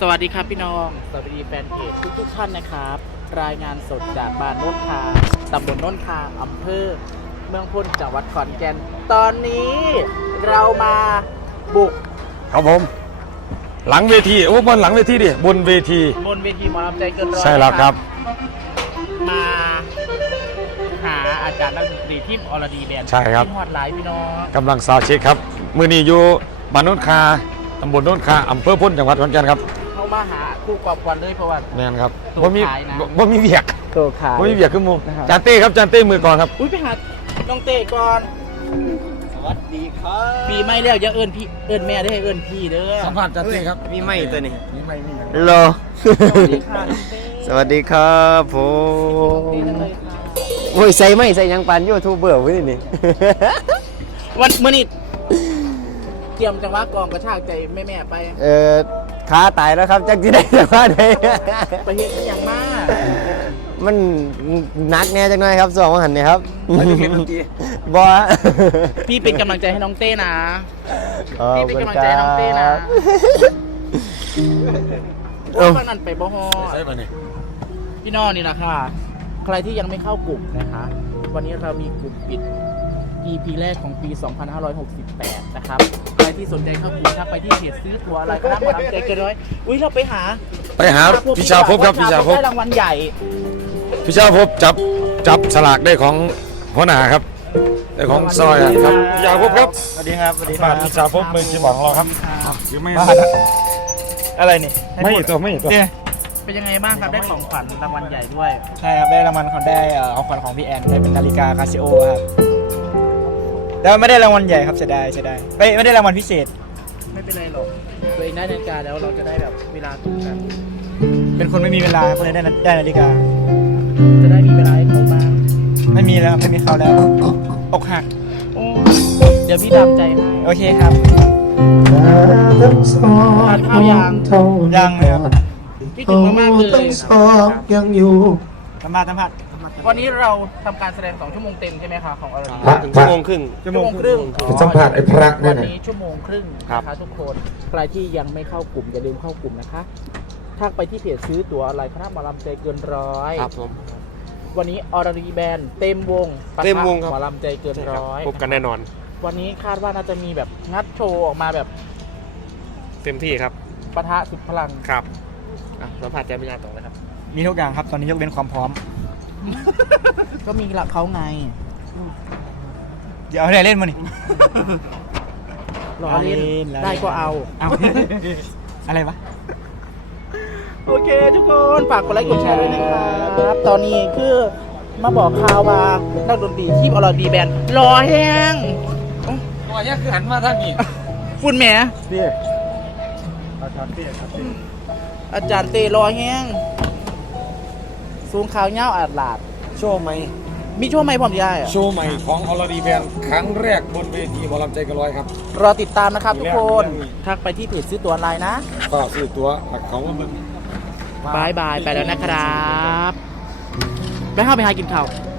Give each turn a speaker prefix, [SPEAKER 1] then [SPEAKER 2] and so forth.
[SPEAKER 1] สวัสดีครับพี่น้องสวัสดีแฟนเพจทุกท่านนะครับ รายงานสดจากบ้านโน้นคาตำบลโน้นคาอำเภอเมืองพ้นจังหวัดขอนแก่นตอนนี้เรามาบุก
[SPEAKER 2] ครับผมหลังเวทีโอ้บนหลังเวทีดิบนเวที
[SPEAKER 1] หมอลำใจเกินร้อย
[SPEAKER 2] ใช่แล้วครับ
[SPEAKER 1] มาหาอาจารย์นักดนตรีที่อรดีแบนด์
[SPEAKER 2] ใช่ครับ
[SPEAKER 1] ที่ฮอดไลฟ์พี่น้อง
[SPEAKER 2] กำลังซาวด์เช็คครับมือนี้อยู่บ้านโน้นคาตำบลโน้นคาอำเภอพ้นจังหวัดขอนแก่นครับ
[SPEAKER 1] เข้ามาหาคู่กอบควันเลยเพราะว่า
[SPEAKER 2] แม่นครับ
[SPEAKER 1] ตัว
[SPEAKER 2] บ่มี
[SPEAKER 1] ขายนะ
[SPEAKER 2] บ่มีเวียก
[SPEAKER 1] ตัวขาย
[SPEAKER 2] บ่มีเวียกขึ้นมู
[SPEAKER 1] นะครับ
[SPEAKER 2] จานเต้ครับจานเต้มือก่อนครับ
[SPEAKER 1] อุ้ยไปหาน้องเต้ก่อน
[SPEAKER 3] สวัสดีครับ
[SPEAKER 1] ปีไม่แล้วอย่าเอิ้นพี่เอิ้นแม่ได้ให้เอิ้นพี่เด้อ
[SPEAKER 2] สัมภาษณ์จานเต้ครับ
[SPEAKER 3] มีไม่ตัวนี้
[SPEAKER 2] มีไม่มีอย่าง
[SPEAKER 3] ฮัลโหล
[SPEAKER 1] สวัสดีค่ะน้องเต้
[SPEAKER 3] สวัสดีครับผ
[SPEAKER 1] ดี
[SPEAKER 3] ม
[SPEAKER 1] จังเลยค่ะ
[SPEAKER 3] โอ้ยใส่ไม่ใส่ยังปันยูทูบเบอร์ไว้นี่
[SPEAKER 1] วันมื้อนี้เตรียมจังหวะกลองกระชากใจแม่ๆไป
[SPEAKER 3] ขาตายแล้วครับจักที่ได้แต่ว่าได้
[SPEAKER 1] ไปเฮ็ดอหย่างมาก
[SPEAKER 3] มันหนักแน่จังหน่อยครับสองหันเนี่ยครับบอ
[SPEAKER 1] พี่เป็นกำลังใจให้น้องเต้นะ พี่เป็นกำลังใจให้น้องเต้นะโอ้ยวันนั้นไปบ่ฮอด
[SPEAKER 2] ใช่ป่ะนี่
[SPEAKER 1] พี่น้องนี่นะค่ะ ใครที่ยังไม่เข้ากลุ่มนะคะ วันนี้เรามีกลุ่มปิด EP แรกของปี 2568 นะครับ ใครที่สนใจเข้ากลุ่มทักไปที่เพจซื้อตั๋วอะไรก็ได้หมอลำใจเกินร้อยอุ้ยเราไปหา
[SPEAKER 2] พี่ชาภพครับพี่ชาภพ
[SPEAKER 1] ได้รางวัลใหญ่
[SPEAKER 2] พี่ชาภพจับสลากได้ของหัวหน้าครับได้ของซอยอะครับพี่ชาภพครับ
[SPEAKER 3] สวัสดีครับสวัสดีค
[SPEAKER 2] บ้า
[SPEAKER 3] รั
[SPEAKER 2] น
[SPEAKER 3] บ
[SPEAKER 2] พี่ชาภพมือคีย์บอร์ดของเราครับหรือไม่
[SPEAKER 3] อะไรนี่
[SPEAKER 2] ไม่ตัวไม่ตัว
[SPEAKER 1] เป็นยังไงบ้างครับ ได้ของขวัญรางวัลใหญ่ด้วย
[SPEAKER 4] ใช่ครับได้รางวัลของได้ของขวัญของพี่แอนได้เป็นนาฬิกาคาซิโอครับแต่ว่าไม่ได้รางวัลใหญ่ครับเสียดายไม่ได้รางวัลพิเศษ
[SPEAKER 1] ไม่เป็นไรหรอก ตัวเองได้นาฬิกาแล้วเราจะได้แบบเวลาตรงกัน
[SPEAKER 4] เป็นคนไม่มีเวลาก็เลยได้นาฬิกา
[SPEAKER 1] จะได้มีเวลาให้เขาบ้าง
[SPEAKER 4] ไม่มีแล้วไม่มีเขาแล้วอกหัก
[SPEAKER 1] โอ้เดี๋ยวพี่ดำใจให้
[SPEAKER 4] โอเคครับ
[SPEAKER 1] ทานข้าวยาง
[SPEAKER 4] ยังเลยครับ
[SPEAKER 1] พี่ถึงมากๆเลย
[SPEAKER 5] ยังอยู่
[SPEAKER 4] สัมภาษณ์
[SPEAKER 1] วันนี้เราทำการแสดง2 ชั่วโมงเต็มใช่ไหมคะของอรดี
[SPEAKER 5] พระ
[SPEAKER 3] ชั่วโมงครึ่ง
[SPEAKER 1] ชั่วโมงครึ่ง
[SPEAKER 5] จะสัมภาษณ์ไอ้พระ
[SPEAKER 1] วั
[SPEAKER 5] นั่
[SPEAKER 1] น
[SPEAKER 5] นน่ะ
[SPEAKER 1] นี้ชั่วโมงครึ่งนะคะทุกคนใครที่ยังไม่เข้ากลุ่มอย่าลืมเข้ากลุ่มนะคะทักไปที่เพจซื้อตั๋วอะไรคณะหมอลำใจเกินร้อย
[SPEAKER 3] ครับผม
[SPEAKER 1] วันนี้อรดีแบนด์เต็มวงปะทะ
[SPEAKER 3] เต็มวงครับ
[SPEAKER 1] หมอลำใจเกินร้อย
[SPEAKER 3] พบกันแน่นอน
[SPEAKER 1] วันนี้คาดว่าน่าจะมีแบบงัดโชว์ออกมาแบบ
[SPEAKER 3] เต็มที่ครับ
[SPEAKER 1] ปะทะสุดพลัง
[SPEAKER 3] ครับสัมผัสใจไม่ยากต่อเลยครับ
[SPEAKER 4] มีทุกอย่างครับตอนนี้ยกเว้นความพร้อม
[SPEAKER 1] ก็มีหลักเขาไง
[SPEAKER 4] เดี๋ยวเอาอะไรเล่นมานี่
[SPEAKER 1] รอเล่น
[SPEAKER 4] ล้อเล่น
[SPEAKER 1] ได้ก็เอา
[SPEAKER 4] เอา อะไรวะ
[SPEAKER 1] โอเคทุกคนฝากกดไลค์กดแชร์ด้วยนะครับ ตอนนี้คือมาบอกข่าวว่านักดนตรีทีมอรดีแบนด์รอแห้ง
[SPEAKER 2] ตัวนี้คือหันมาทางนี้
[SPEAKER 1] ฝุ่นแหม
[SPEAKER 2] นี่
[SPEAKER 1] อาจารย์เตรอแห้งสูงขาวเงาอาดหลาด
[SPEAKER 2] โชว์ไหม
[SPEAKER 1] มีช่วงไม่พร้อมได้อะ
[SPEAKER 2] โชว์ใหม่ของอลดีแบนครั้งแรกบนเวทีหมอลำใจเกันร้อยครับ
[SPEAKER 1] รอติดตามนะครับทุกคน
[SPEAKER 2] มีแล้ว
[SPEAKER 1] ทักไปที่เพจซื้อตัวออนไลน์นะ
[SPEAKER 2] ก็ซื้อตัวหลักเขามาเบิ่ง
[SPEAKER 1] บายบาย ไปแล้วนะครับ ไปเข้าไปหากินข้าว